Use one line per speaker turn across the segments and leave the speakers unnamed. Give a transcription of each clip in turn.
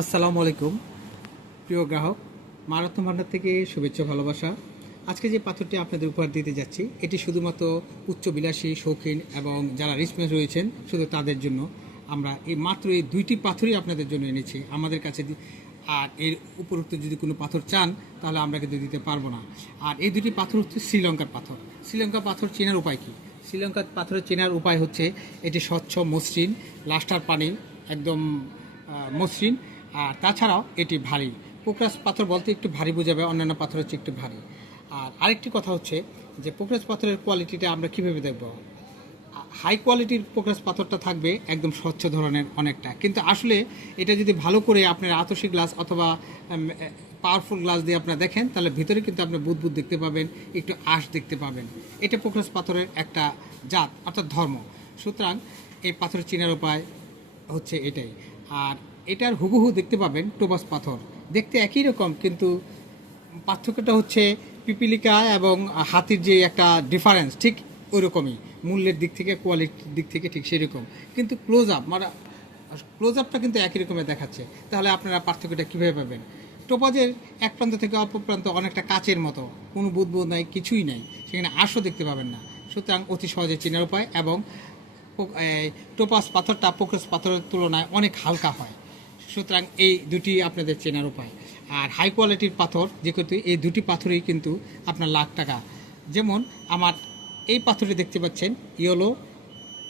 আসসালামু আলাইকুম। প্রিয় গ্রাহক মারাত্ম ভান্ডার থেকে শুভেচ্ছা, ভালোবাসা। আজকে যে পাথরটি আপনাদের উপহার দিতে যাচ্ছি, এটি শুধুমাত্র উচ্চবিলাসী শৌখিন এবং যারা রিচমেন্ট রয়েছেন, শুধু তাদের জন্য। আমরা এই মাত্র এই দুইটি পাথরই আপনাদের জন্য এনেছি। আমাদের কাছে আর এর উপরোক্ত যদি কোনো পাথর চান, তাহলে আমরা কিন্তু দিতে পারব না। আর এই দুটি পাথর হচ্ছে শ্রীলঙ্কার পাথর। শ্রীলঙ্কার পাথর চেনার উপায় কী? শ্রীলঙ্কার পাথরের চেনার উপায় হচ্ছে, এটি স্বচ্ছ, মসৃণ, লাস্টার পানি একদম মসৃণ আর তাছাড়াও এটি ভারী। পোকরাস পাথর বলতে একটু ভারী বোঝাবে, অন্যান্য পাথর হচ্ছে একটু ভারী। আর আরেকটি কথা হচ্ছে যে, পোকরাস পাথরের কোয়ালিটিটা আমরা কীভাবে দেখব? হাই কোয়ালিটির পোকরাস পাথরটা থাকবে একদম স্বচ্ছ ধরনের অনেকটা। কিন্তু আসলে এটা যদি ভালো করে আপনার আতসী গ্লাস অথবা পাওয়ারফুল গ্লাস দিয়ে আপনারা দেখেন, তাহলে ভিতরে কিন্তু আপনি বুদবুদ দেখতে পাবেন, একটু আঁশ দেখতে পাবেন। এটা পোকরাস পাথরের একটা জাত, অর্থাৎ ধর্ম। সুতরাং এই পাথর চেনার উপায় হচ্ছে এটাই। আর এটার হুবহু দেখতে পাবেন টোবাস পাথর। দেখতে একই রকম, কিন্তু পার্থক্যটা হচ্ছে পিপিলিকা এবং হাতির যে একটা ডিফারেন্স ঠিক ওই রকমই মূল্যের দিক থেকে কোয়ালিটির দিক থেকে ঠিক সেরকম। কিন্তু ক্লোজ আপ মানে ক্লোজ আপটা কিন্তু একই রকমের দেখাচ্ছে। তাহলে আপনারা পার্থক্যটা কীভাবে পাবেন? টোপাজের এক প্রান্ত থেকে অপর প্রান্ত অনেকটা কাচের মতো। কোনো বুদবুদ নাই, কিছুই নাই। সেখানে আশও দেখতে পাবেন না। সুতরাং অতি সহজে চেনার উপায় এবং টোপাস পাথরটা পোকরাস পাথরের তুলনায় অনেক হালকা হয়। সুতরাং এই দুটি আপনাদের চেনার উপায়। আর হাই কোয়ালিটির পাথর, যেহেতু এই দুটি পাথরই কিন্তু আপনার লাখ টাকা। যেমন আমার এই পাথরটি দেখতে পাচ্ছেন, ইয়েলো,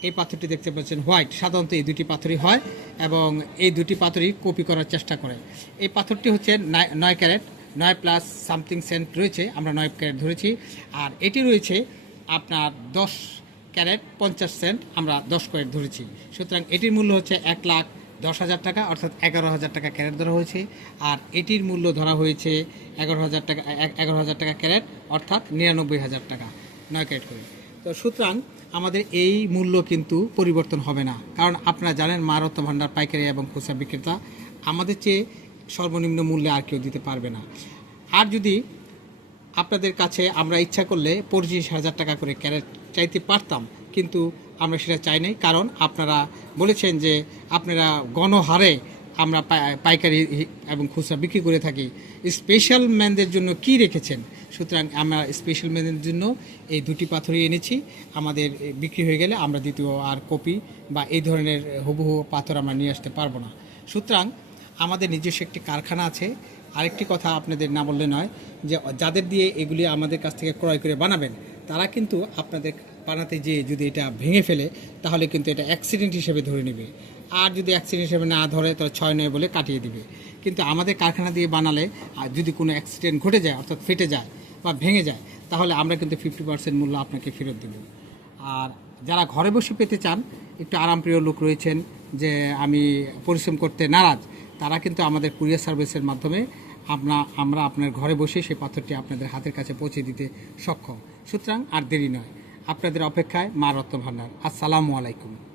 এই পাথরটি দেখতে পাচ্ছেন হোয়াইট। সাধারণত এই দুটি পাথরই হয় এবং এই দুটি পাথরই কপি করার চেষ্টা করে। এই পাথরটি হচ্ছে নয়- নয় ক্যারেট, নয় প্লাস সামথিং সেন্ট রয়েছে, আমরা নয় ক্যারেট ধরেছি। আর এটি রয়েছে আপনার দশ ক্যারেট পঞ্চাশ সেন্ট, আমরা দশ ক্যারেট ধরেছি। সুতরাং এটির মূল্য হচ্ছে এক লাখ দশ হাজার টাকা, অর্থাৎ এগারো হাজার টাকা ক্যারেট ধরা হয়েছে। আর এটির মূল্য ধরা হয়েছে এগারো হাজার টাকা এগারো হাজার টাকা ক্যারেট, অর্থাৎ নিরানব্বই হাজার টাকা। নয় ক্যারেট করে। তো সুতরাং আমাদের এই মূল্য কিন্তু পরিবর্তন হবে না। কারণ আপনারা জানেন মারত্ব ভাণ্ডার, পাইকারি এবং খুচরা বিক্রেতা, আমাদের চেয়ে সর্বনিম্ন মূল্যে আর কেউ দিতে পারবে না। আর যদি আপনাদের কাছে আমরা ইচ্ছা করলে পঁচিশ হাজার টাকা করে ক্যারেট চাইতে পারতাম, কিন্তু আমরা সেটা চাই নাই, কারণ আপনারা বলেছেন যে আপনারা গণহারে আমরা পাইকারি এবং খুচরা বিক্রি করে থাকি। স্পেশাল ম্যানদের জন্য কি রেখেছেন? সুতরাং আমরা স্পেশাল ম্যানদের জন্য এই দুটি পাথরই এনেছি। আমাদের বিক্রি হয়ে গেলে আমরা দ্বিতীয় আর কপি বা এই ধরনের হুবহু পাথর আমরা নিয়ে আসতে পারব না। সুতরাং আমাদের নিজস্ব একটি কারখানা আছে আরেকটি কথা আপনাদের না বললে নয়, যে যাদের দিয়ে এগুলি আমাদের কাছ থেকে ক্রয় করে বানাবেন, তারা কিন্তু আপনাদের বানাতে যেয়ে যদি এটা ভেঙে ফেলে, তাহলে কিন্তু এটা অ্যাক্সিডেন্ট হিসেবে ধরে নেবে। আর যদি অ্যাক্সিডেন্ট হিসেবে না ধরে, তাহলে ছয় নয় বলে কাটিয়ে দিবে। কিন্তু আমাদের কারখানা দিয়ে বানালে, আর যদি কোনো অ্যাক্সিডেন্ট ঘটে যায়, অর্থাৎ ফেটে যায় বা ভেঙে যায়, তাহলে আমরা কিন্তু ফিফটি পার্সেন্ট মূল্য আপনাকে ফেরত দেবো। আর যারা ঘরে বসে পেতে চান, একটু আরামপ্রিয় লোক রয়েছেন, যে আমি পরিশ্রম করতে নারাজ তারা কিন্তু আমাদের কুরিয়ার সার্ভিসের মাধ্যমে আপনা, আমরা আপনার ঘরে বসে সেই পাথরটি আপনাদের হাতের কাছে পৌঁছে দিতে সক্ষম। সুতরাং আর দেরি নয়। আপনাদের অপেক্ষায় মা রত্ন ভান্ডার আসসালামু আলাইকুম।